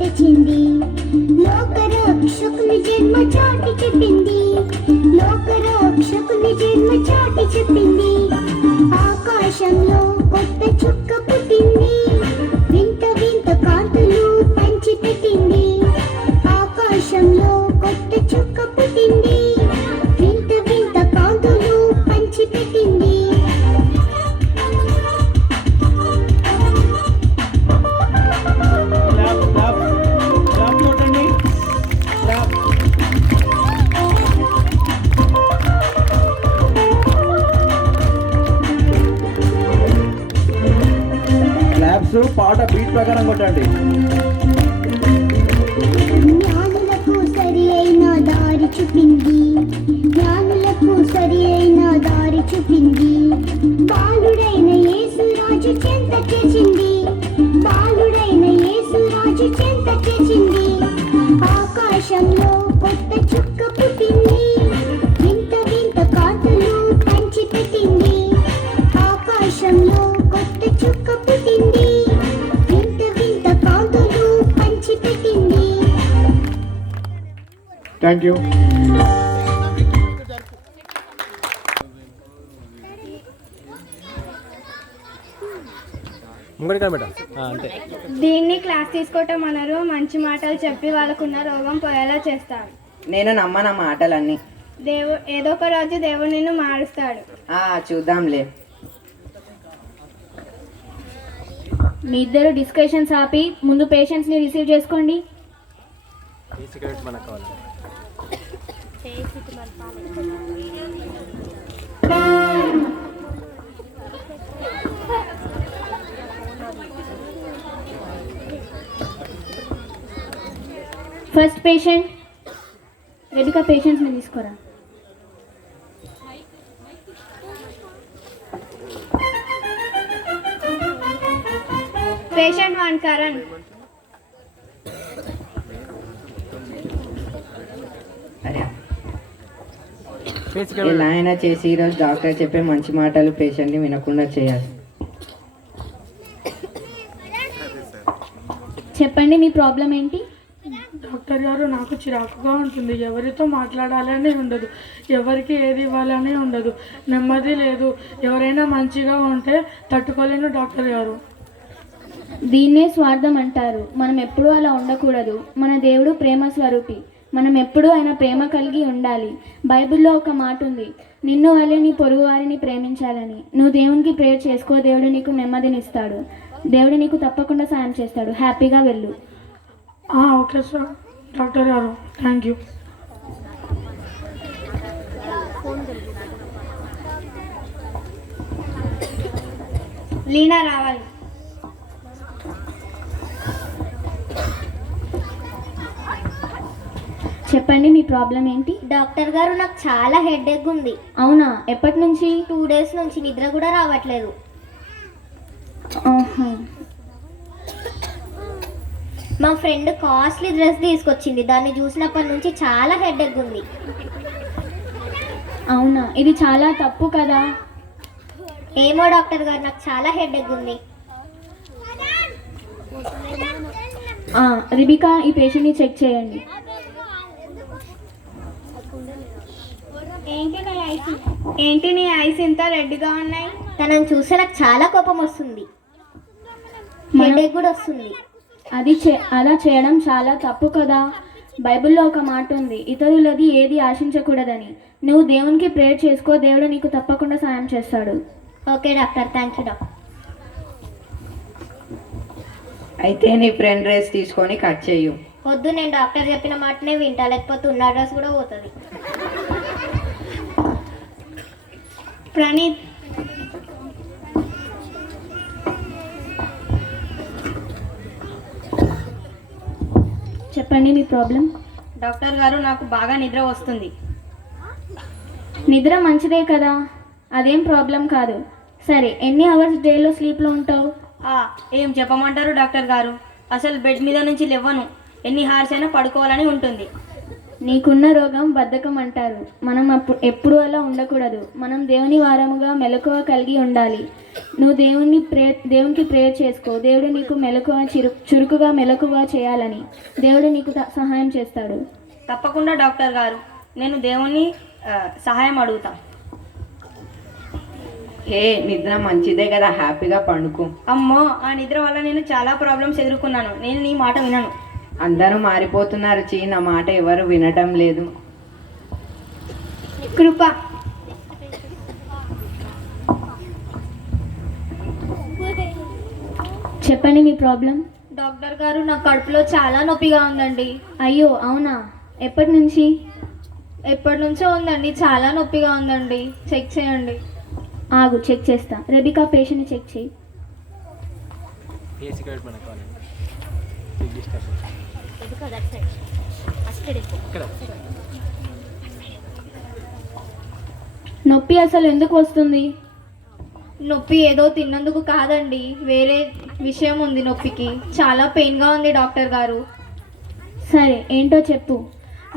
తెచ్చింది. లోకరక్షకుని జన్మ చాటి చెప్పింది. లోకరక్షకుని జన్మ చాటి చెప్పింది. ఆకాశంలో కొత్త చుక్క పుట్టింది. వింత వింత కాంతులు పంచిపెట్టింది. ఆకాశంలో కొత్త చుక్క పుట్టింది. వింత వింత కాంతులు పంచిపెట్టింది. పాట బీట్ ప్రకారం కొట్టండి. జ్ఞానులకు సరి అయిన దారి చూపింది. జ్ఞానులకు సరి అయిన దారి చూపింది. బాలుడైన యేసురాజు చెంత చేసింది. బాలుడైన యేసురాజు చెంత చేసింది. ఆకాశంలో కొత్త చుక్క పుట్టింది. వింత వింత కాంతులు పంచిపెట్టింది. ఆకాశంలో కొత్త చుక్క పుట్టింది. Thank you. దీన్ని క్లాస్ తీసుకోవటం అనరు. మంచి మాటలు చెప్పి వాళ్ళకున్న రోగం పోయేలా చేస్తాడు. నేను నమ్మన మాటలన్నీ. ఏదో ఒక రోజు దేవుడు నిన్ను మారుస్తాడు. చూద్దాంలే. మీ ఇద్దరు డిస్కషన్స్ ఆపి ముందు పేషెంట్స్ని రిసీవ్ చేసుకోండి. ఫస్ట్ పేషెంట్ రెబికా, పేషెంట్స్ని తీసుకోరా. పేషెంట్ 1 కరణ్. ఇలా అయినా చేసి ఈరోజు డాక్టర్ చెప్పే మంచి మాటలు పేషెంట్ని వినకుండా చేయాలి. చెప్పండి, మీ ప్రాబ్లం ఏంటి? డాక్టర్ గారు, నాకు చిరాకుగా ఉంటుంది. ఎవరితో మాట్లాడాలని ఉండదు, ఎవరికి ఏది ఇవ్వాలని ఉండదు, నెమ్మది లేదు. ఎవరైనా మంచిగా ఉంటే తట్టుకోలేను డాక్టర్ గారు. దీన్నే స్వార్థం అంటారు. మనం ఎప్పుడూ అలా ఉండకూడదు. మన దేవుడు ప్రేమ స్వరూపి. మనం ఎప్పుడూ ఆయన ప్రేమ కలిగి ఉండాలి. బైబిల్లో ఒక మాట ఉంది, నిన్ను వల్లే నీ పొరుగు వారిని ప్రేమించాలని. నువ్వు దేవునికి ప్రేయర్ చేసుకో, దేవుడు నీకు నెమ్మదినిస్తాడు. దేవుడు నీకు తప్పకుండా సాయం చేస్తాడు. హ్యాపీగా వెళ్ళు. ఓకే సార్ డాక్టర్ గారు, థ్యాంక్ యూ. లీనా రావాలి. చెప్పండి, మీ ప్రాబ్లం ఏంటి? డాక్టర్ గారు, నాకు చాలా హెడేక్ ఉంది. అవునా, ఎప్పటి నుంచి? 2 డేస్ నుంచి నిద్ర కూడా రావట్లేదు. మా ఫ్రెండ్ కాస్ట్లీ డ్రెస్ తీసుకొచ్చింది. దాన్ని చూసినప్పటి నుంచి చాలా హెడేక్ ఉంది. అవునా, ఇది చాలా తప్పు కదా. ఏమో డాక్టర్ గారు, నాకు చాలా హెడేక్ ఉంది. రిబికా, ఈ పేషెంట్ని చెక్ చేయండి. ఏంటి నీ ఐస్ ఇంత రెడ్గా ఉన్నాయి? తనని చూస్తే నాకు చాలా కోపం వస్తుంది, హెడేక్ కూడా వస్తుంది. అలా చేయడం చాలా తప్పు కదా. బైబిల్లో ఒక మాట ఉంది, ఇతరులది ఏది ఆశించకూడదని. నువ్వు దేవునికి ప్రేయర్ చేసుకో, దేవుడు నీకు తప్పకుండా సాయం చేస్తాడు. Okay doctor, thank you doctor. అయితే నీ ఫ్రెండ్ డ్రెస్ తీసుకొని కట్ చేయు. వద్దు, నేను డాక్టర్ చెప్పిన మాటనే వింటా, లేకపోతే ఉన్న డ్రెస్ కూడా పోతుంది. ప్రణీత్, చెప్పండి, మీ ప్రాబ్లం. డాక్టర్ గారు, నాకు బాగా నిద్ర వస్తుంది. నిద్ర మంచిదే కదా, అదేం ప్రాబ్లం కాదు. సరే, ఎన్ని అవర్స్ డేలో స్లీప్లో ఉంటావు? ఏం చెప్పమంటారు డాక్టర్ గారు, అసలు బెడ్ మీద నుంచి లేవను. ఎన్ని హార్స్ అయినా పడుకోవాలని ఉంటుంది. నీకున్న రోగం బద్ధకం అంటారు. మనం ఎప్పుడు అలా ఉండకూడదు. మనం దేవుని వారముగా మెలకువ కలిగి ఉండాలి. నువ్వు దేవునికి ప్రేయర్ చేసుకో. దేవుడు నీకు మెలకువ చురుకుగా మెలకువ చేయాలని దేవుడు నీకు సహాయం చేస్తాడు. తప్పకుండా డాక్టర్ గారు, నేను దేవుని సహాయం అడుగుతా. ఏ నిద్ర మంచిదే కదా, హ్యాపీగా పండుకో. అమ్మో, ఆ నిద్ర వల్ల నేను చాలా ప్రాబ్లమ్స్ ఎదుర్కొన్నాను. నేను నీ మాట వినను. అందరూ మారిపోతున్నారు చీ, నా మాట ఎవరు వినటం లేదు. కృప. చెప్పండి మీ ప్రాబ్లం. డాక్టర్ గారు, నా కడుపులో చాలా నొప్పిగా ఉందండి. అయ్యో అవునా, ఎప్పటి నుంచి? ఎప్పటి నుంచో ఉందండి, చాలా నొప్పిగా ఉందండి. చెక్ చేయండి. ఆగు, చెక్ చేస్తా. రెబికా, పేషెంట్ని చెక్ చేయి. నొప్పి అసలు ఎందుకు వస్తుంది? నొప్పి ఏదో తిన్నందుకు కాదండి, వేరే విషయం ఉంది. నొప్పికి చాలా పెయిన్గా ఉంది డాక్టర్ గారు. సరే, ఏంటో చెప్పు.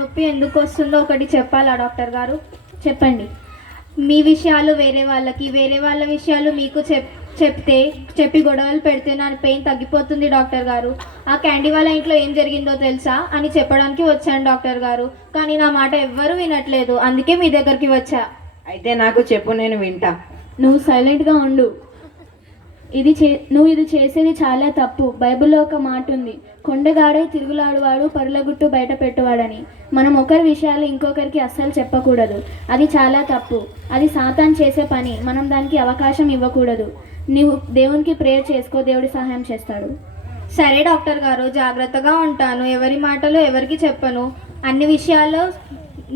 నొప్పి ఎందుకు వస్తుందో ఒకటి చెప్పాలా డాక్టర్ గారు? చెప్పండి. మీ విషయాలు వేరే వాళ్ళకి, వేరే వాళ్ళ విషయాలు మీకు చెప్పి గొడవలు పెడితే నా పెయిన్ తగ్గిపోతుంది డాక్టర్ గారు. ఆ క్యాండీ వాళ్ళ ఇంట్లో ఏం జరిగిందో తెలుసా అని చెప్పడానికి వచ్చాను డాక్టర్ గారు. కానీ నా మాట ఎవ్వరూ వినట్లేదు, అందుకే మీ దగ్గరికి వచ్చా. అయితే నాకు చెప్పు, నేను వింటా. నువ్వు సైలెంట్గా ఉండు. నువ్వు ఇది చేసేది చాలా తప్పు. బైబిల్లో ఒక మాట ఉంది, కొండగాడే తిరుగులాడువాడు పరులగుట్టు బయట పెట్టువాడని. మనం ఒకరి విషయాలు ఇంకొకరికి అస్సలు చెప్పకూడదు. అది చాలా తప్పు. అది సాతాన్ చేసే పని. మనం దానికి అవకాశం ఇవ్వకూడదు. నువ్వు దేవునికి ప్రేయర్ చేసుకో, దేవుడి సహాయం చేస్తాడు. సరే డాక్టర్ గారు, జాగ్రత్తగా ఉంటాను. ఎవరి మాటలు ఎవరికి చెప్పను. అన్ని విషయాల్లో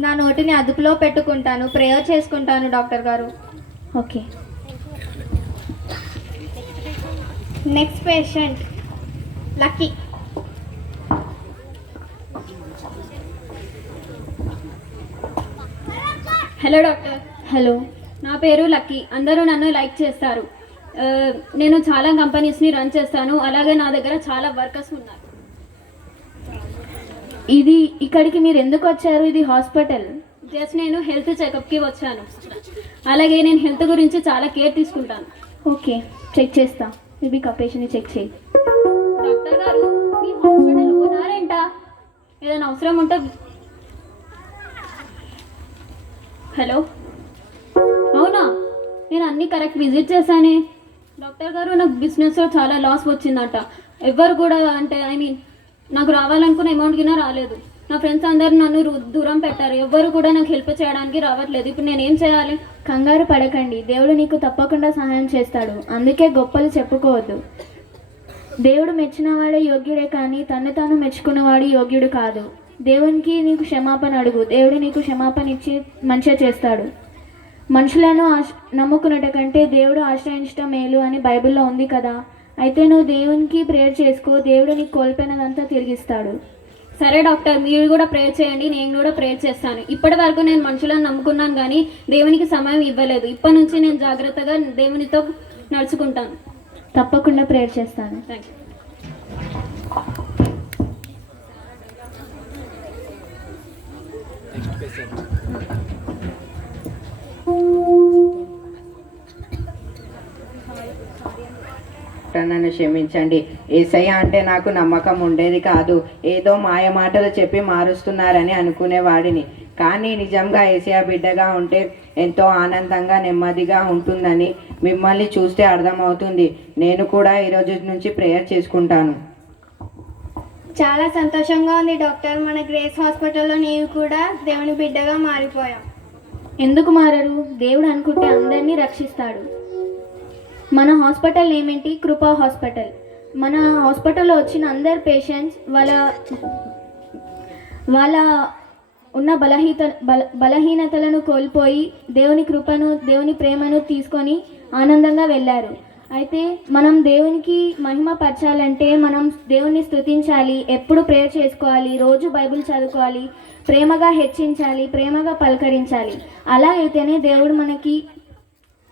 నా నోటిని అదుపులో పెట్టుకుంటాను. ప్రేయర్ చేసుకుంటాను డాక్టర్ గారు. Okay. Next patient lucky. Hello doctor. Hello. నా పేరు లక్కీ. అందరూ నన్ను లైక్ చేస్తారు. నేను చాలా కంపెనీస్ని రన్ చేస్తాను. అలాగే నా దగ్గర చాలా వర్కర్స్ ఉన్నారు. ఇక్కడికి మీరు ఎందుకు వచ్చారు? ఇది హాస్పిటల్. జస్ట్ నేను హెల్త్ చెకప్కి వచ్చాను. అలాగే నేను హెల్త్ గురించి చాలా కేర్ తీసుకుంటాను. ఓకే, చెక్ చేస్తా. మేబీ పేషెంట్ని చెక్ చేయి. డాక్టర్ గారు, మీ హాస్పిటల్ ఓనారేంటా? ఏదైనా అవసరం ఉంటే. హలో, అవునా? నేను అన్నీ కరెక్ట్ విజిట్ చేశానే. డాక్టర్ గారు, నాకు బిజినెస్లో చాలా లాస్ వచ్చిందట. ఎవ్వరు కూడా నాకు రావాలనుకున్న అమౌంట్ కింద రాలేదు. నా ఫ్రెండ్స్ అందరు నన్ను దూరం పెట్టారు. ఎవ్వరు కూడా నాకు హెల్ప్ చేయడానికి రావట్లేదు. ఇప్పుడు నేను ఏం చేయాలి? కంగారు పడకండి, దేవుడు నీకు తప్పకుండా సహాయం చేస్తాడు. అందుకే గొప్పలు చెప్పుకోవద్దు. దేవుడు మెచ్చినవాడే యోగ్యుడే, కానీ తను తాను మెచ్చుకున్నవాడు యోగ్యుడు కాదు. దేవునికి నీకు క్షమాపణ అడుగు. దేవుడు నీకు క్షమాపణ ఇచ్చి మంచిగా చేస్తాడు. మనుషులను నమ్ముకున్నట కంటే దేవుడు ఆశ్రయించడం మేలు అని బైబిల్లో ఉంది కదా. అయితే నువ్వు దేవునికి ప్రేయర్ చేసుకో. దేవుడు నీకు కోల్పోయినదంతా తిరిగిస్తాడు. సరే డాక్టర్, మీరు కూడా ప్రేయర్ చేయండి, నేను కూడా ప్రేయర్ చేస్తాను. ఇప్పటి వరకు నేను మనుషులను నమ్ముకున్నాను కానీ దేవునికి సమయం ఇవ్వలేదు. ఇప్పటి నుంచి నేను జాగ్రత్తగా దేవునితో నడుచుకుంటాను. తప్పకుండా ప్రేయర్ చేస్తాను. Thank you. నన్ను క్షమించండి. యేసయ్య అంటే నాకు నమ్మకం ఉండేది కాదు. ఏదో మాయ మాటలు చెప్పి మారుస్తున్నారని అనుకునేవాడిని. కానీ నిజంగా యేసయ్య బిడ్డగా ఉంటే ఎంతో ఆనందంగా నెమ్మదిగా ఉంటుందని మిమ్మల్ని చూస్తే అర్థమవుతుంది. నేను కూడా ఈరోజు నుంచి ప్రేయర్ చేసుకుంటాను. చాలా సంతోషంగా ఉంది డాక్టర్. మన గ్రేస్ హాస్పిటల్లో నీవు కూడా దేవుని బిడ్డగా మారిపోయాం. ఎందుకు మారరు? దేవుడు అనుకుంటే అందరినీ రక్షిస్తాడు. మన హాస్పిటల్ ఏమేంటి? కృపా హాస్పిటల్. మన హాస్పిటల్లో వచ్చిన అందరు పేషెంట్స్ వాళ్ళ ఉన్న బలహీనతలను కోల్పోయి దేవుని కృపను, దేవుని ప్రేమను తీసుకొని ఆనందంగా వెళ్ళారు. అయితే మనం దేవునికి మహిమ పరచాలంటే మనం దేవుని స్తుతించాలి, ఎప్పుడు ప్రేయర్ చేసుకోవాలి, రోజు బైబిల్ చదువుకోవాలి, ప్రేమగా హెచ్చించాలి, ప్రేమగా పలకరించాలి. అలా అయితేనే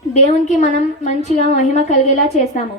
దేవునికి మనం మంచిగా మహిమ కలిగేలా చేస్తాము.